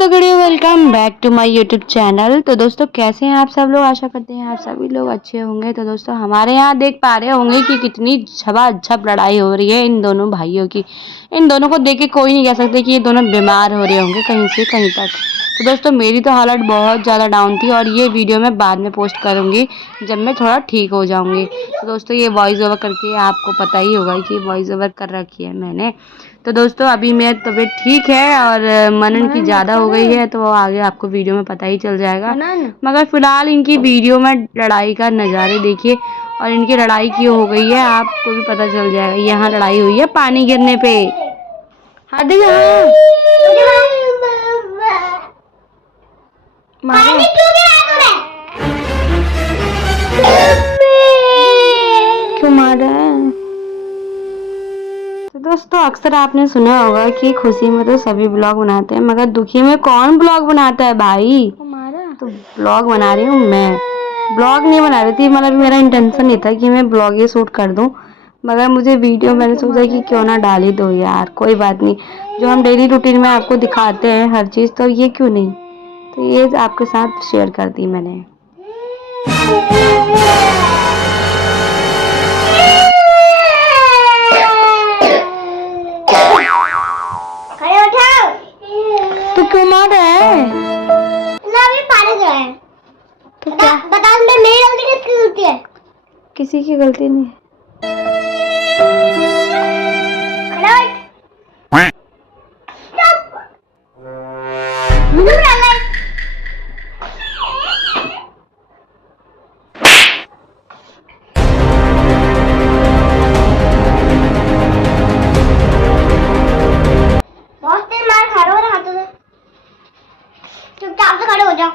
दगड़ियों, welcome back to my YouTube channel. तो दोस्तों कैसे हैं आप सब लोग? आशा करते हैं आप सभी लोग अच्छे होंगे। तो दोस्तों हमारे यहाँ देख पा रहे होंगे कि कितनी झपाझप लड़ाई हो रही है इन दोनों भाइयों की। इन दोनों को देख के कोई नहीं कह सकते कि ये दोनों बीमार हो रहे होंगे कहीं से कहीं तक। तो दोस्तों मेरी तो हालत बहुत ज़्यादा डाउन थी और ये वीडियो मैं बाद में पोस्ट करूँगी जब मैं थोड़ा ठीक हो जाऊँगी। तो दोस्तों ये वॉइस ओवर करके आपको पता ही होगा कि वॉइस ओवर कर रखी है मैंने। तो दोस्तों अभी मेरी तबीयत ठीक है और मनन की ज़्यादा हो गई है, तो आगे आपको वीडियो में पता ही चल जाएगा। मगर फिलहाल इनकी वीडियो में लड़ाई का नज़ारे देखिए और इनकी लड़ाई क्यों हो गई है आपको भी पता चल जाएगा। यहाँ लड़ाई हुई है पानी गिरने पे। हार्दिक क्यों मार रहा है? तो दोस्तों अक्सर आपने सुना होगा कि खुशी में तो सभी ब्लॉग बनाते हैं मगर दुखी में कौन ब्लॉग बनाता है भाई। तो ब्लॉग बना रही हूँ मैं, ब्लॉग नहीं बना रही थी। मतलब मेरा इंटेंशन नहीं था कि मैं ब्लॉग ये शूट कर दूँ, मगर मुझे वीडियो मैंने सोचा कि क्यों ना डाल ही दो यार। कोई बात नहीं, जो हम डेली रूटीन में आपको दिखाते हैं हर चीज़, तो ये क्यों नहीं, तो ये आपके साथ शेयर कर दी मैंने। तो क्यों मार रहा है? ना अभी पानी गिरा है। तो क्या बता मेरी गलती किसकी गलती है? किसी की गलती नहीं। खड़ा बैठ। चुप। चुप रह। बहुत तेज मार खा रहे हो ना हाथों से। चुपचाप से खड़े हो जाओ।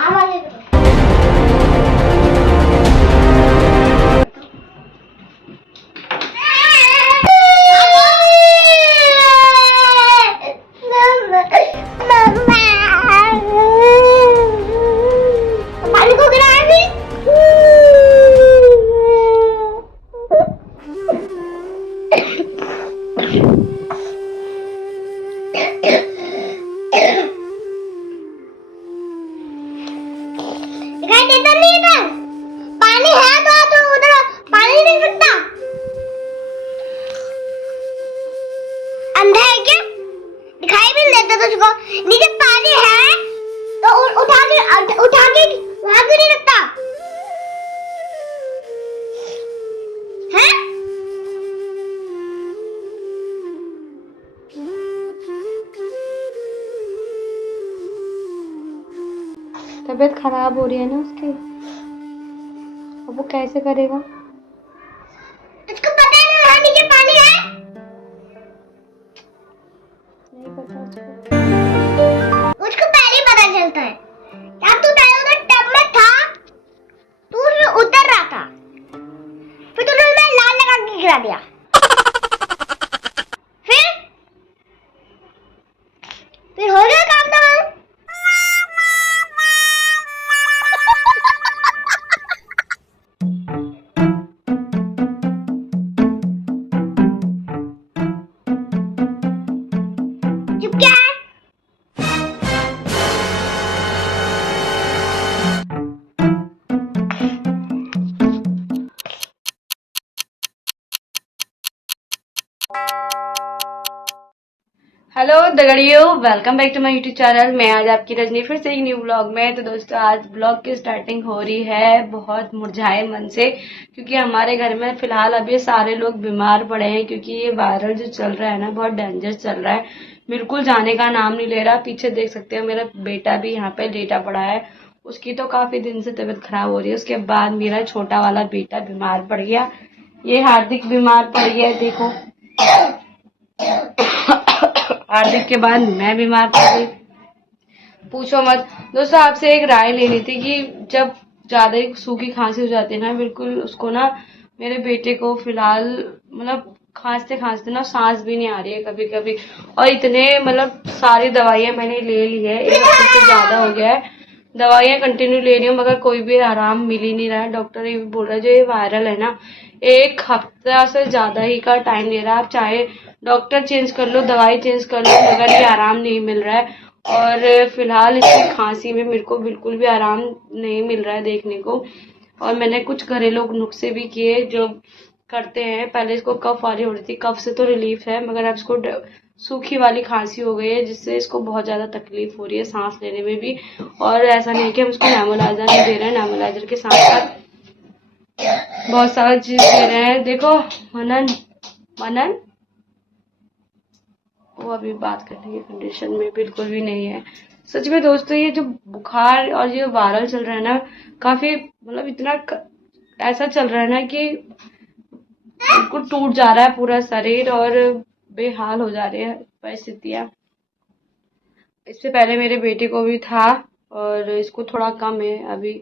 आवाज दे दो। पानी को गिराया भी। दिखाई देता नहीं इधर पानी है तो उधर पानी नहीं सकता। अंधा है क्या? दिखाई भी नहीं देता तुझको? नीचे पानी है तो उठा के वहां क्यों नहीं रखता है? तबीयत खराब हो रही है ना उसकी, अब वो कैसे करेगा? तुझको पता है ना वहां नीचे पानी है? नहीं पता उसको। मुझको पहले ही पता चलता है। क्या तू पहले उधर टब में था, तू उसमें उतर रहा था, फिर तूने उसमें लाल लगा के गिरा दिया, फिर हो गया काम तमाम। चुप क्या है? हेलो दगड़ियों, welcome back to my YouTube channel. मैं आज आपकी रजनी फिर से एक न्यू ब्लॉग में। तो दोस्तों आज ब्लॉग की स्टार्टिंग हो रही है बहुत मुरझाए मन से, क्योंकि हमारे घर में फिलहाल अभी सारे लोग बीमार पड़े हैं, क्योंकि ये वायरल जो चल रहा है ना बहुत डेंजर चल रहा है, बिल्कुल जाने का नाम नहीं ले रहा। पीछे देख सकते हो मेरा बेटा भी यहाँ पे लेटा पड़ा है, उसकी तो काफी दिन से तबीयत खराब हो रही है। उसके बाद मेरा छोटा वाला बेटा बीमार पड़ गया, ये हार्दिक बीमार पड़ गया, देखो हार्दिक के बाद मैं बीमार पड़ गई, पूछो मत। दोस्तों आपसे एक राय लेनी थी कि जब ज्यादा सूखी खांसी हो जाती है ना, बिल्कुल उसको ना, मेरे बेटे को फिलहाल मतलब खांसते खांसते ना सांस भी नहीं आ रही है कभी कभी, और इतने मतलब सारी दवाइयां मैंने ले ली है, एक हफ्ते से ज्यादा हो गया है, दवाइयाँ कंटिन्यू ले रही हूँ मगर कोई भी आराम मिल ही नहीं रहा है। डॉक्टर ये बोल रहा है जो ये वायरल है ना, 1 हफ्ता से ज़्यादा ही का टाइम ले रहा है। आप चाहे डॉक्टर चेंज कर लो, दवाई चेंज कर लो, मगर ये आराम नहीं मिल रहा है। और फिलहाल इसकी खांसी में मेरे को बिल्कुल भी आराम नहीं मिल रहा है देखने को। और मैंने कुछ घरेलू नुस्खे भी किए जो करते हैं। पहले इसको कफ वाली हो रही थी, कफ से तो रिलीफ है, मगर अब इसको सूखी वाली खांसी हो गई है जिससे इसको बहुत ज़्यादा तकलीफ हो रही है सांस लेने में भी। और ऐसा नहीं है कि हम इसको नेबुलाइजर नहीं दे रहे हैं, नेबुलाइजर के साथ साथ बहुत सारा चीज दे रहे हैं। देखो मनन वो अभी बात करने की कंडीशन में बिल्कुल भी नहीं है। सच में दोस्तों ये जो बुखार और ये वायरल चल रहा है ना, काफी मतलब इतना ऐसा चल रहा है ना कि बिल्कुल टूट जा रहा है पूरा शरीर और बेहाल हो जा रही है परिस्थितियाँ। इससे पहले मेरे बेटे को भी था और इसको थोड़ा कम है अभी,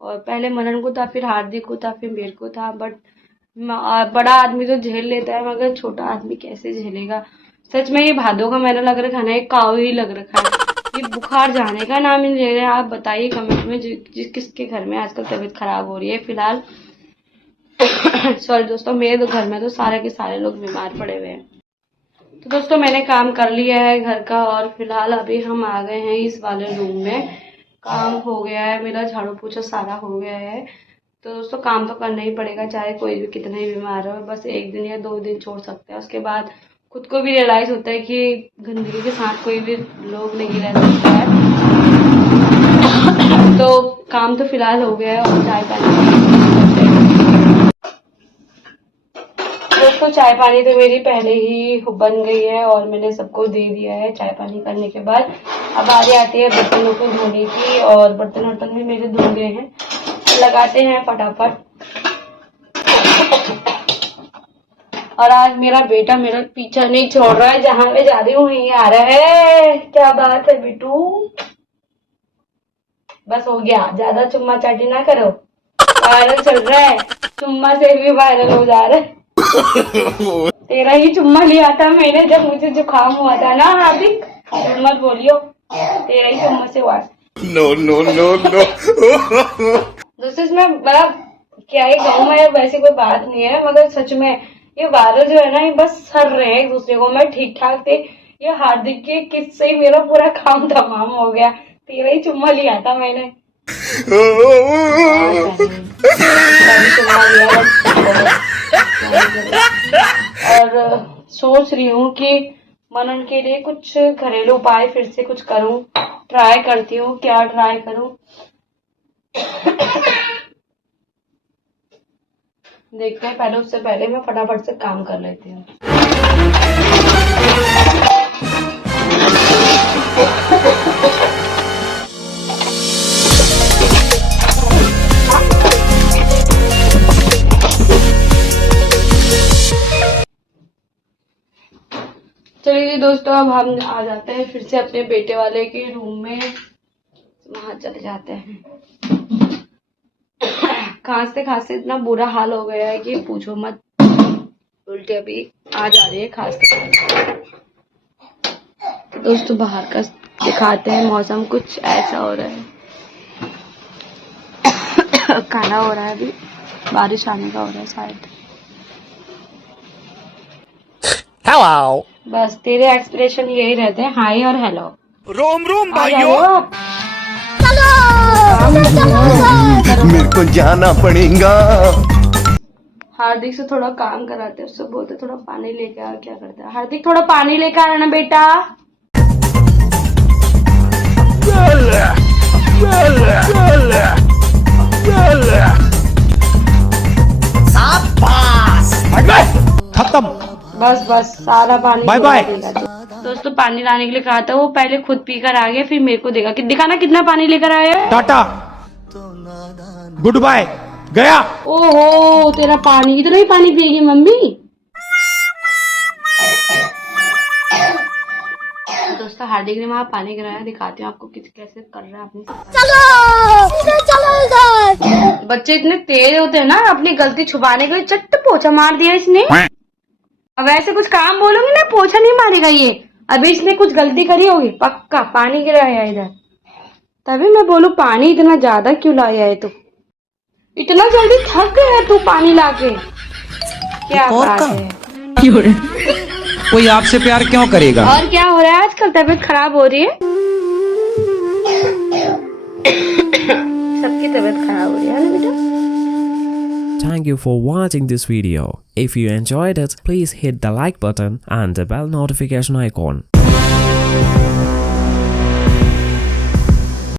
और पहले मनन को था, फिर हार्दिक को था, फिर मेरे को था। बट बड़ा आदमी तो झेल लेता है मगर छोटा आदमी कैसे झेलेगा। सच में ये भादों का महीना लग रखा है ना, एक काव ही लग रखा है। ये बुखार जाने का नाम ही नहीं ले रहा है। आप बताइए कमेंट में किसके घर में आजकल तबीयत खराब हो रही है। फिलहाल सॉरी दोस्तों, मेरे तो घर में तो सारे के सारे लोग बीमार पड़े हुए हैं। तो दोस्तों मैंने काम कर लिया है घर का और फिलहाल अभी हम आ गए हैं इस वाले रूम में। काम हो गया है, मेरा झाड़ू पोछा सारा हो गया है। तो दोस्तों काम तो करना ही पड़ेगा, चाहे कोई भी कितना ही बीमार हो। बस 1 दिन या 2 दिन छोड़ सकते हैं, उसके बाद खुद को भी रियलाइज होता है कि गंदगी के साथ कोई भी लोग नहीं रह सकता है। तो काम तो फिलहाल हो गया है और चाय पानी दोस्तों, चाय पानी तो मेरी पहले ही बन गई है और मैंने सबको दे दिया है। चाय पानी करने के बाद अब बारी आती है बर्तनों को धोने की, और बर्तन वर्तन भी मेरे धो गए हैं, लगाते हैं फटाफट। और आज मेरा बेटा मेरा पीछा नहीं छोड़ रहा है, जहां मैं जा रही हूँ वहीं आ रहा है। क्या बात है बिटू, बस हो गया, ज्यादा चुम्मा चाटी ना करो। वायरल चल रहा है, चुम्मा से भी वायरल हो जा रहा है। तेरा ही चुम्मा लिया था मैंने जब मुझे जुकाम हुआ था ना हार्दिक, मत बोलियो, तेरा ही चुम्मा से हुआ। नो नो नो नो दोस्तों इसमें बड़ा क्या ही कहूँ मैं, वैसे कोई बात नहीं है, मगर सच में ये वायरल जो है ना, ये बस सर रहे हैं एक दूसरे को। मैं ठीक ठाक थे, ये हार्दिक के किस से ही मेरा पूरा काम तमाम हो गया। तेरा ही चुम्मा लिया था मैंने। और सोच रही हूँ कि मनन के लिए कुछ घरेलू उपाय फिर से कुछ करूँ, ट्राई करती हूँ क्या ट्राई करूँ। देखते हैं, पहले उससे पहले मैं फटाफट से काम कर लेती हूँ। चलिए दोस्तों, अब हम आ जाते हैं फिर से अपने बेटे वाले के रूम में, वहां चले जाते हैं। खांसते खांसते इतना बुरा हाल हो गया है कि पूछो मत, उल्टे अभी आ जा रही है खांसते खांसते। तो दोस्तों बाहर का दिखाते हैं, मौसम कुछ ऐसा हो रहा है, काला हो रहा है, अभी बारिश आने का हो रहा है शायद। हेलो, बस तेरे एक्सप्रेशन यही रहते हैं, हाय और हेलो। रोम रोम भाइयों, मेरे को जाना पड़ेगा। हार्दिक से थोड़ा काम कराते हैं, उससे बोलते थोड़ा पानी लेके आ। क्या करता है हार्दिक, थोड़ा पानी लेके आ ना बेटा। खत्म, बस बस सारा पानी बाय बाय। दोस्तों पानी लाने के लिए कहा था, वो पहले खुद पीकर आ गया, फिर मेरे को देगा कि दिखाना कितना पानी लेकर आया है। टाटा, गुड बाय, गया। ओहो तेरा पानी, इतना ही पानी पिएगी मम्मी। दोस्तों हार्दिक ने वहाँ पानी गिराया, दिखाती हूँ आपको कैसे कर रहा है अपनी। चलो बच्चे इतने तेज होते हैं ना, अपनी गलती छुपाने के लिए चट्ट पोछा मार दिया इसने। अब ऐसे कुछ काम बोलोगे ना, पोछा नहीं मारेगा ये। अभी इसने कुछ गलती करी होगी, पक्का पानी गिराया इधर। तभी मैं बोलूं पानी इतना ज्यादा क्यों लाया है तू, इतना जल्दी थक गया है तू पानी लाके, क्या बात है। कोई आपसे प्यार क्यों करेगा? और क्या हो रहा है आजकल, तबीयत खराब हो रही है? सबकी तबीयत खराब हो रही है ना बेटा। Thank you for watching this video. If you enjoyed it, please hit the like button and the bell notification icon.